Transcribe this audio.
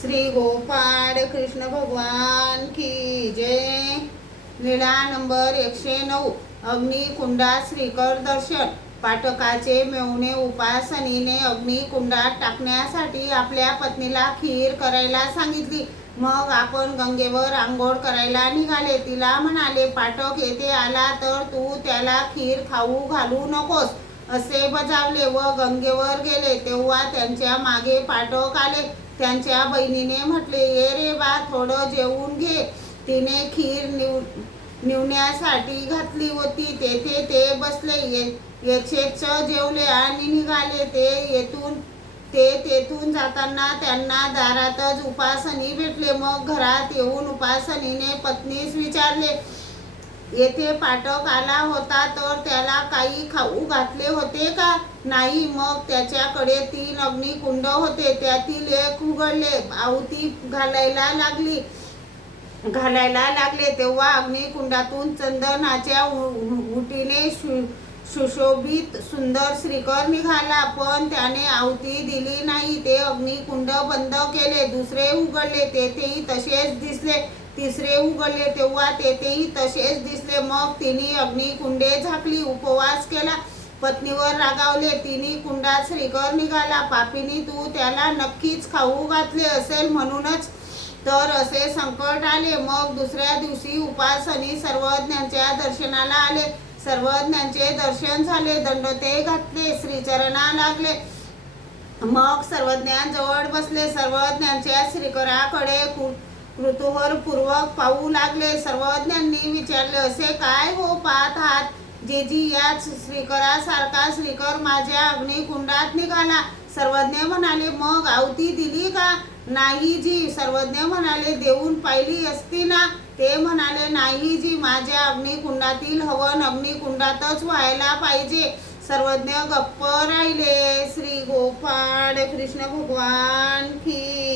श्री गोपाळ कृष्ण भगवान की जय। लीळा नंबर 109 अग्निकुंडात श्रीकर दर्शन। पाठकाचे मेवणे उपासनीने अग्निकुंडात टाकण्यासाठी आपल्या पत्नीला खीर करायला सांगितली। मग आपण गंगेवर आंघोळ करायला निघाले। तिला म्हणाले, पाठक येथे आला तर तू त्याला खीर खाऊ घालू नकोस असे बजावले व गंगेवर गेले। तेव्हा त्यांच्या मागे पाठक आले। त्यांच्या बहिणीने म्हटले, ये रे बा, थोडं जेवून घे। तिने खीर निवण्यासाठी घातली होती। तेथे ते बसले, यथेच्छ जेवले आणि निघाले। तेथून जाताना त्यांना दारातच उपासनी भेटले। मग घरात येऊन उपासनीने पत्नीस विचारले, येथे पाठक आला होता तर त्याला काही खाऊ घातले होते का? नाही। मग त्याच्याकडे 3 अग्निकुंड होते, त्यातील एक उघडले। आहुती घालायला लागले तेव्हा अग्निकुंडातून चंदनाच्या उटीने सुशोभित सुंदर श्रीकर निघाला, पण त्याने आहुती दिली नाही। ते अग्निकुंड बंद केले। दुसरे उघडले, तेथेही तसेच दिसले। तिसरे उघडले तेव्हा तेथेही तसेच दिसले। मग तिने अग्निकुंडे झाकली, उपवास केला, पत्नीवर रागावले। तिन्ही कुंडात श्रीकर निघाला। पापिनी, तू त्याला नक्कीच खाऊ घातले असेल म्हणूनच तर असे संकट आले। मग दुसऱ्या दिवशी उपासनी सर्वज्ञांच्या दर्शनाला आले। सर्वज्ञांचे दर्शन झाले, दंडोते घातले, श्रीचरणा लागले। मग सर्वज्ञांजवळ बसले। सर्वज्ञांच्या श्रीकराकडे कुतूहलपूर्वक पाहू लागले। सर्वज्ञांनी विचारले, असे काय हो पाहत आहात? जेजी, याच श्रीकरासारखा श्रीकर माझ्या अग्निकुंडात निघाला। सर्वज्ञ म्हणाले, मग आहुती दिली का? नाही जी। सर्वज्ञ म्हणाले, देऊन पाहिली असती ना? ते म्हणाले, नाही जी, माझ्या अग्निकुंडातील हवन अग्निकुंडातच व्हायला पाहिजे। सर्वज्ञ गप्प राहिले। श्री गोपाळ कृष्ण भगवान की